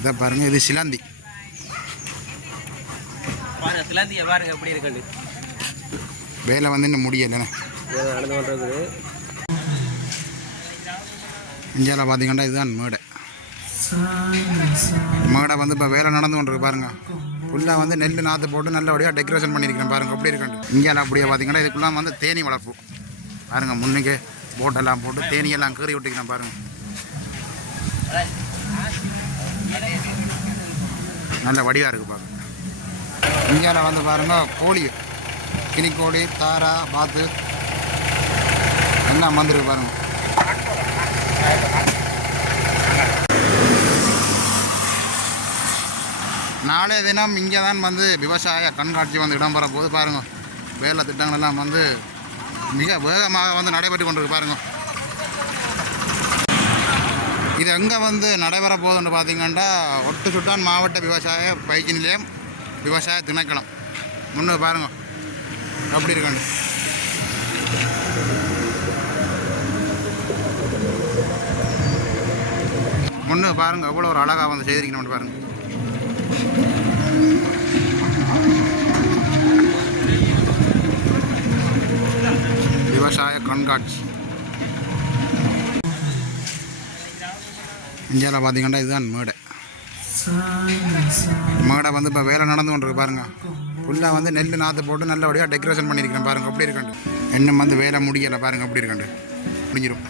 இதை பாருங்க இது சிலாந்தி. பாருங்க சிலாந்தியை பாருங்க எப்படி இருக்குன்னு. வேலை வந்து இன்னும் முடியலைண்ணே நடந்து கொண்டிருக்குது. இந்தியாவில் பார்த்தீங்கன்னா இதுதான் மேடை. மேடை வந்து இப்போ வேலை நடந்து கொண்டிருக்கு பாருங்க. ஃபுல்லாக வந்து நெல் நாற்று போட்டு நல்லபடியாக டெக்கரேஷன் பண்ணியிருக்கிறேன் பாருங்க எப்படி இருக்கு இந்தியாவில் அப்படியே பார்த்தீங்கன்னா இதுக்குள்ள வந்து தேனி வளர்ப்பு. பாருங்க முன்னுக்கு போட்டெல்லாம் போட்டு தேனியெல்லாம் கீறி விட்டுக்கிறேன் பாருங்க. நல்ல வடிவாக இருக்குது பாருங்க. இந்தியாவில் வந்து பாருங்கள் கோழி. கினிக்கோழி தாரா பாத்து. எல்லாம் வந்துருக்கு பாருங்க. நாளைய தினம் இங்கே தான் வந்து விவசாய கண்காட்சி வந்து இடம்பெற போது பாருங்க. வேலை திட்டங்கள் எல்லாம் வந்து மிக வேகமாக வந்து நடைபெற்று கொண்டிருக்கு பாருங்கள் இது எங்கே வந்து நடைபெற போகுதுன்னு பார்த்தீங்கன்னா ஒட்டு சுட்டான் மாவட்ட விவசாய பயிற்சி நிலையம் விவசாய திணைக்களம். முன்னே பாருங்க. அப்படி இருக்காண்டு முன்னே பாருங்க அவ்வளோ ஒரு அழகாக வந்து செய்திருக்கணும் பாருங்க. விவசாய கண்காட்சி. இந்தியாவில் பார்த்தீங்கன்னா இதுதான் மேடை. மேடை வந்து இப்போ வேலை நடந்து கொண்டிருக்கு பாருங்க. ஃபுல்லாக வந்து நெல் நாற்று போட்டு நல்லபடியாக டெக்கரேஷன் பண்ணியிருக்கேன் பாருங்க. அப்படி இருக்காண்டு இன்னும் வந்து வேலை முடியலை பாருங்க. அப்படி இருக்காண்டு முடிஞ்சிடும்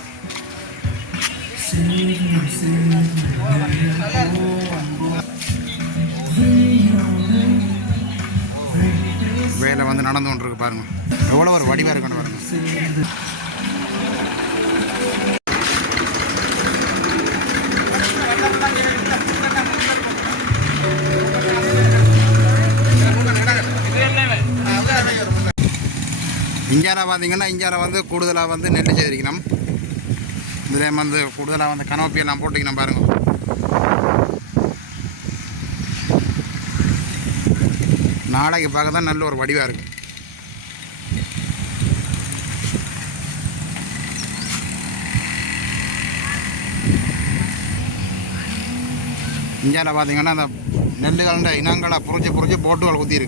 வேலை வந்து நடந்து கொண்டிருக்கு பாருங்க. எவ்வளோ ஒரு வடிவாக இருக்கணும் பாருங்க. இந்தியாவில் பார்த்தீங்கன்னா இந்தியாவில் வந்து கூடுதலாக வந்து நெல் செய்திருக்கணும் இதில் வந்து கூடுதலாக வந்து கனோப்பியெல்லாம் போட்டிக்கணும் பாருங்கள் நாளைக்கு பார்க்க தான் நல்ல ஒரு வடிவாக இருக்குது இந்தியாவில் பார்த்தீங்கன்னா அந்த நெல்லுகள இனங்களை புரிஞ்சு புரிஞ்சு போட்டுகள் குத்தி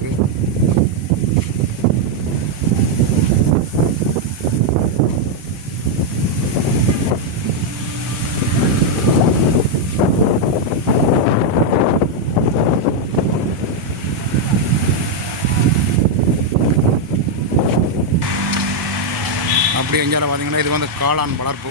இருக்கு அப்படியே பார்த்தீங்கன்னா இது வந்து காளான் வளர்ப்பு.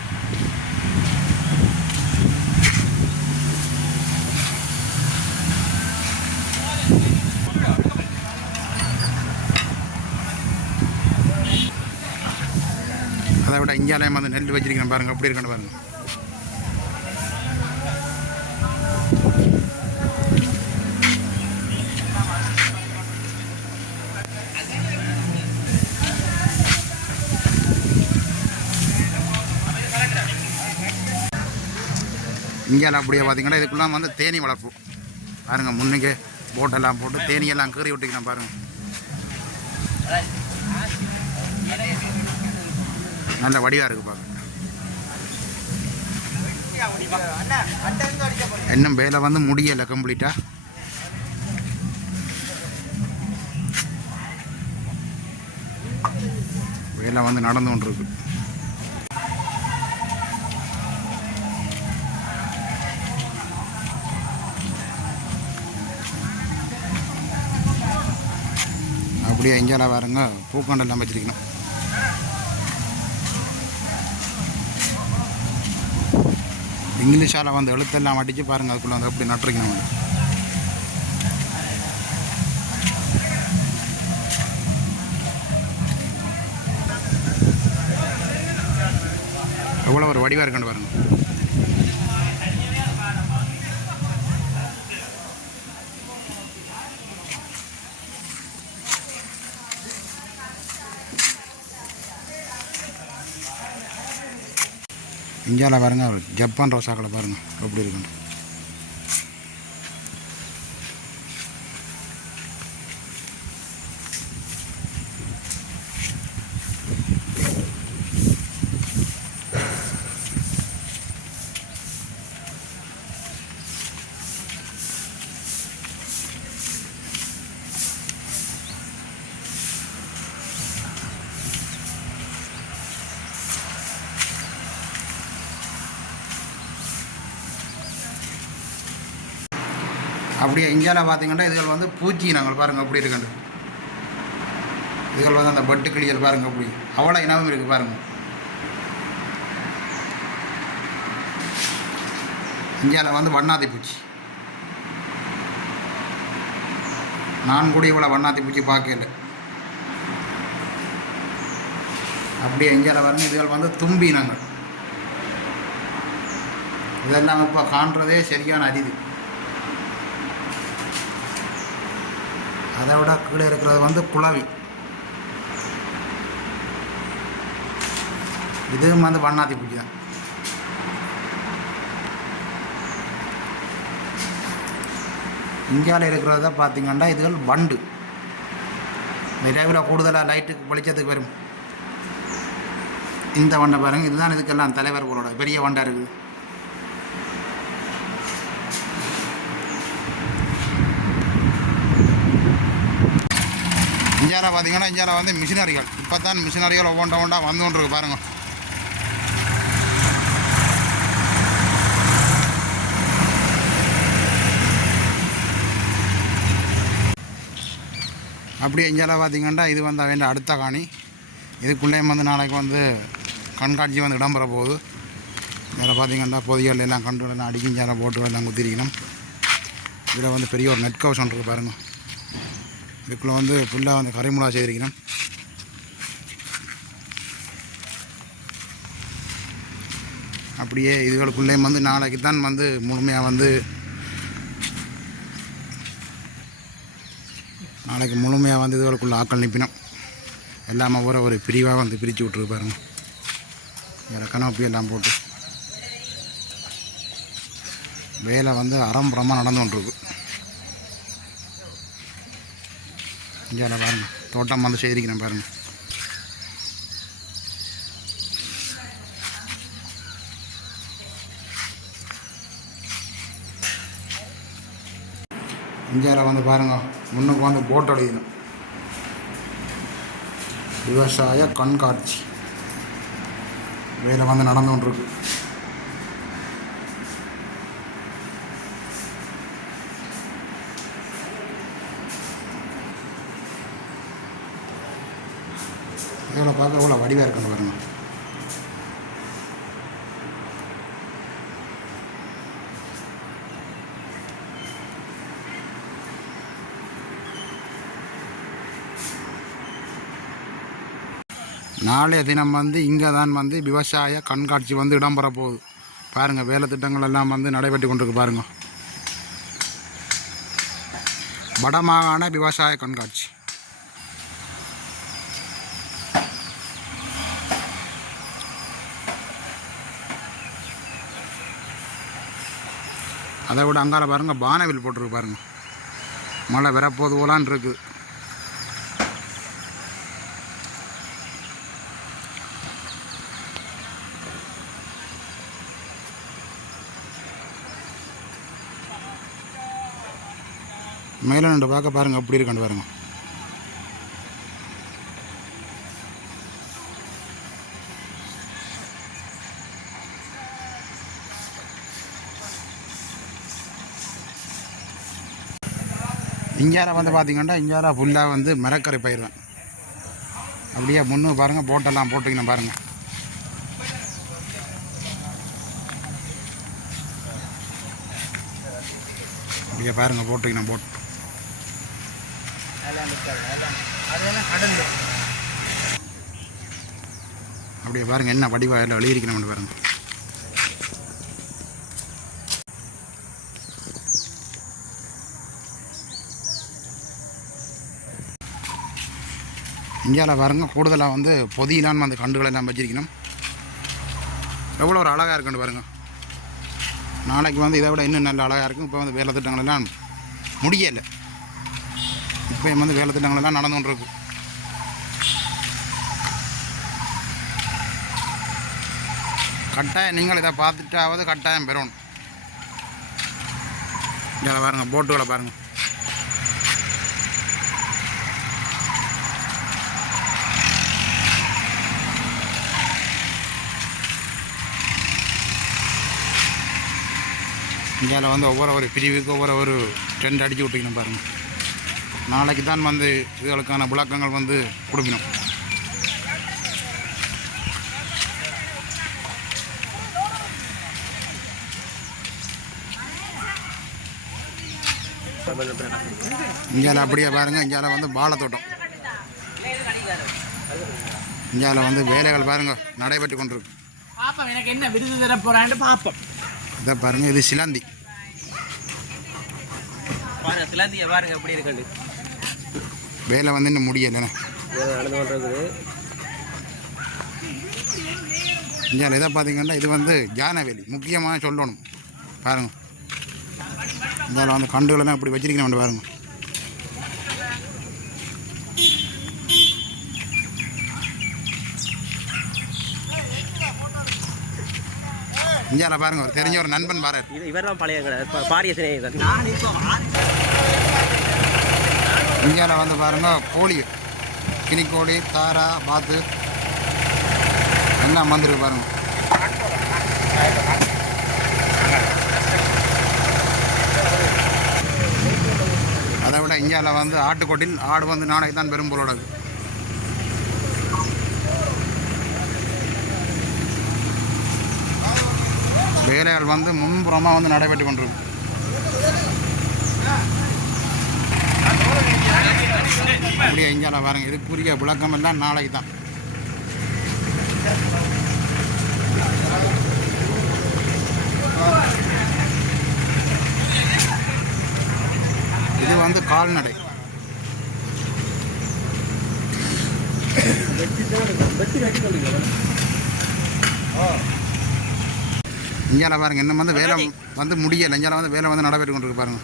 அதை விட இந்தியாவிலையும் வந்து நெல் வச்சிருக்கேன் பாருங்க. அப்படி இருக்கணும் பாருங்க. இந்தியாவில் அப்படியே பார்த்தீங்கன்னா இதுக்குள்ள வந்து தேனி வளர்ப்பு. பாருங்க முன்னுக்கு போட்டெல்லாம் போட்டு தேனியெல்லாம் கீறி விட்டுக்கிறேன் பாருங்கள் நல்ல வடிவாக இருக்குது பாருங்க. இன்னும் வேலை வந்து முடியலை கம்ப்ளீட்டாக வேலை வந்து நடந்து கொண்டிருக்கு. அப்படியே எங்கேயால பாருங்க. பூக்கண்டெல்லாம் வச்சிருக்கணும் இங்கிலீஷால் வந்து எழுத்தெல்லாம் அடித்து பாருங்கள் அதுக்குள்ளே வந்து எப்படி நட்டுருக்கணும் எவ்வளோ ஒரு வடிவாக இருக்குன்னு பாருங்கள் இந்தியாவில் பாருங்கள் ஜப்பான் ரோசாக்களை பாருங்கள் எப்படி இருக்குன்னு. அப்படியே இந்தியாவில் பார்த்தீங்கன்னா இதுகள் வந்து பூச்சி நாங்கள் பாருங்கள் அப்படி இருக்குண்டு இதுகள் வந்து அந்த பட்டு கிளிகள் பாருங்கள் அப்படி. அவ்வளோ இனமும் இருக்குது பாருங்கள் இந்தியாவில் வந்து வண்ணாத்தி பூச்சி. நான் கூட இவ்வளோ வண்ணாத்தி பூச்சி பார்க்கல அப்படியே இந்தியாவில் பாருங்கள் இதுகள் வந்து தும்பி நாங்கள் இதெல்லாம் இப்போ காண்றதே சரியான அரிது. அதை விட கீழே இருக்கிறது வந்து குழவி இதுவும் வந்து வண்ணாத்தி பூச்சி தான். இந்தியாவில் இருக்கிறத பார்த்தீங்கன்னா இதுகள் வண்டு. நிறைவில் கூடுதலாக லைட்டுக்கு வெளிச்சத்துக்கு வரும். இந்த வண்டை பாருங்க இதுதான் இதுக்கெல்லாம் தலைவர் போலோட பெரிய வண்டை இருக்குது. இந்தியாவில் பார்த்தீங்கன்னா இந்தியாவில் வந்து மிஷினரிகள் இப்போ தான் மிஷினரிகள் ஒவ்வொன்றா ஒன்றா வந்து கொண்டு இருக்கு பாருங்கள் அப்படியே இந்தியாவில் பார்த்தீங்கன்னா இது வந்து வேண்டிய அடுத்த காணி. இதுக்குள்ளேயும் வந்து நாளைக்கு வந்து கண்காட்சி வந்து இடம்பெற போகுது. இதில் பார்த்தீங்கன்னா பொதிகள் எல்லாம் கண்டு எல்லாம் அடிக்கி போட்டு எல்லாம் குத்திரிக்கணும் இதில் வந்து பெரிய ஒரு நெட் கவுஸ் ஒன்று பாருங்கள் இதுக்குள்ளே வந்து ஃபுல்லாக வந்து கரைமுளா செய்திருக்கிறேன். அப்படியே இதுகளுக்குள்ளேயும் வந்து நாளைக்கு தான் வந்து முழுமையாக வந்து நாளைக்கு முழுமையாக வந்து இதுகளுக்குள்ள ஆக்கள் நிற்பினோம் எல்லாமே ஒரு ஒரு பிரிவாக வந்து பிரித்து விட்ருக்கு பாருங்க. வேறு கணப்பி எல்லாம் போட்டு. வேலை வந்து அறம்புறமாக நடந்து கொண்டிருக்கு. இங்கே பாருங்க. தோட்டம் வந்து சேகரிக்கிறேன் பாருங்க. இந்தியாவில் வந்து பாருங்க. முன்னுக்கு வந்து போட் அடையணும் விவசாய கண்காட்சி. வேலை வந்து நடந்து கொண்டிருக்கு. இவ்வளோ பார்க்குற இவ்வளோ வடிவாக இருக்கணும் பாருங்க. நாளைய தினம் வந்து இங்கே தான் வந்து விவசாய கண்காட்சி வந்து இடம்பெற போகுது. பாருங்கள் வேலை திட்டங்கள் எல்லாம் வந்து நடைபெற்று கொண்டிருக்கு பாருங்கள் வடமாகாண விவசாய கண்காட்சி. அதை விட அங்கால பாருங்கள் பானவில் போட்டிருக்கு பாருங்கள் மழை வரப்போது போலான் இருக்குது மேலே நின்று பார்க்க பாருங்கள் அப்படி இருக்காண்டு பாருங்கள் இஞ்சாரா வந்து பார்த்தீங்கன்னா இஞ்சாரா ஃபுல்லாக வந்து மரக்கரை பயிர்வேன் அப்படியே முன்னு பாருங்கள் போட்டெல்லாம் போட்டிங்கன்னா பாருங்கள் அப்படியே பாருங்கள் போட்டிங்கன்னா போட்டு. அப்படியே பாருங்கள் என்ன வடிவா எல்லாம் எழுதியிருக்கணும் பாருங்கள் இந்தியாவில் பாருங்க கூடுதலாக வந்து பொதியிலான்னு அந்த கண்டுகளை எல்லாம் வச்சிருக்கணும். எவ்வளோ ஒரு அழகாக இருக்குன்னு பாருங்கள் நாளைக்கு வந்து இதை விட இன்னும் நல்ல அழகாக இருக்கும். இப்போ வந்து வேலை திட்டங்கள் எல்லாம் முடியலை. இப்போ வந்து வேலை திட்டங்கள் எல்லாம் நடந்து கொண்டிருக்கு. கட்டாயம் நீங்கள் இதை பார்த்துட்டாவது கட்டாயம் பெறணும். இதில் பாருங்கள் போட்டுகளை பாருங்கள் இங்கே வந்து ஒவ்வொரு ஒரு பிரிவுக்கு ஒவ்வொரு ஒரு ட்ரெண்ட் அடித்து விட்டுக்கணும் பாருங்கள் நாளைக்கு தான் வந்து இதுகளுக்கான விளக்கங்கள் வந்து கொடுக்கணும். இந்தியாவில் அப்படியே பாருங்கள் இந்தியாவில் வந்து பாலத்தோட்டம் இந்தியாவில் வந்து வேலைகள் பாருங்கள் நடைபெற்று கொண்டிருக்கு. பாப்போம் எனக்கு என்ன விருது தர போகிறான்னு பார்ப்போம் இதை பாருங்கள் இது சிலந்தி. பாருங்க சிலாந்தியை பாருங்க எப்படி இருக்குண்டு வேலை வந்து இன்னும் முடியலைண்ணே. நடந்து கொண்டிருக்குது. இதை பார்த்தீங்கன்னா இது வந்து ஜானவேலி. முக்கியமாக சொல்லணும். பாருங்க. இந்தியாவில் வந்து கண்டுகளெல்லாம் இப்படி வச்சிருக்கணும் பாருங்க. இந்தியாவில் பாருங்க ஒரு தெரிஞ்ச ஒரு நண்பன் பாரு. இது இவர் தான் பழைய கடை பா- பாரிய சிநேகிதன் இந்தியாவில் வந்து பாருங்க கோழி கினிக்கோழி தாரா பாத்து. எல்லாம் வந்துருக்கு பாருங்க. அதை விட இந்தியாவில் வந்து ஆட்டுக்கொட்டில் ஆடு வந்து நாளைக்கு தான் பெரும் வேலைகள் வந்து முன்புறமாக வந்து நடைபெற்று கொண்டிருக்கும் அப்படியே இந்தியாவில் பாருங்க இதுக்குரிய விளக்கம் எல்லாம் நாளைக்கு தான். இது வந்து கால்நடை. இந்தியாவில் பாருங்க இன்னும் வந்து வேலை வந்து முடியலை. இந்தியாவில் வந்து வேலை வந்து நடைபெற்று கொண்டிருக்கு பாருங்க.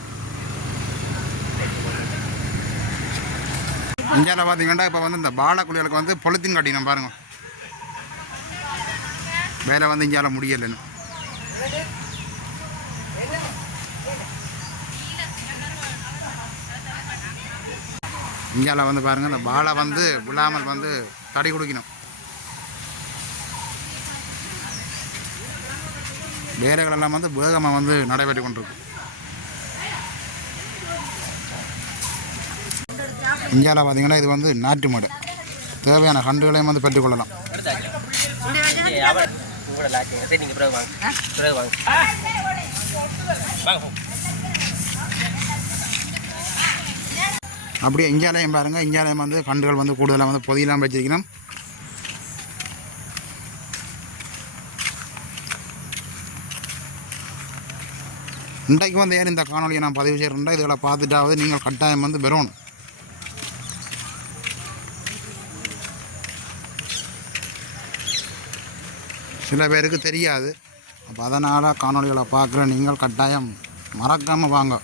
இந்தியாவில் பார்த்தீங்கன்னா இப்போ வந்து இந்த பாலக்குழிகளுக்கு வந்து பொலித்தீன் கட்டினோம் பாருங்க. வேலை வந்து இந்தியாவில் முடியலைன்னு இந்தியாவில் வந்து பாருங்கள் இந்த பாலை வந்து விழாமல் வந்து தடி குடிக்கணும். வேலைகள் எல்லாம் வந்து வேகமாக வந்து நடைபெற்று கொண்டிருக்கு. இந்தியாவில் பார்த்தீங்கன்னா இது வந்து நாட்டு மாடு. தேவையான கண்டுகளையும் வந்து பெற்றுக்கொள்ளலாம் அப்படியே இந்தியாலயம் பாருங்கள் இந்தியாலயம் வந்து கண்டுகள் வந்து கூடுதலாக வந்து பொதியெல்லாம் வச்சிருக்கணும். இன்றைக்கு வந்து ஏன் இந்த காணொலியை நான் பதிவு செய்கிறேன்? இதுகளை பார்த்துட்டாவது நீங்கள் கட்டாயம் வந்து பெறணும். சில பேருக்கு தெரியாது. அப்போ அதனால் காணொலிகளை பார்க்குற நீங்கள் கட்டாயம் மறக்காமல் வாங்க.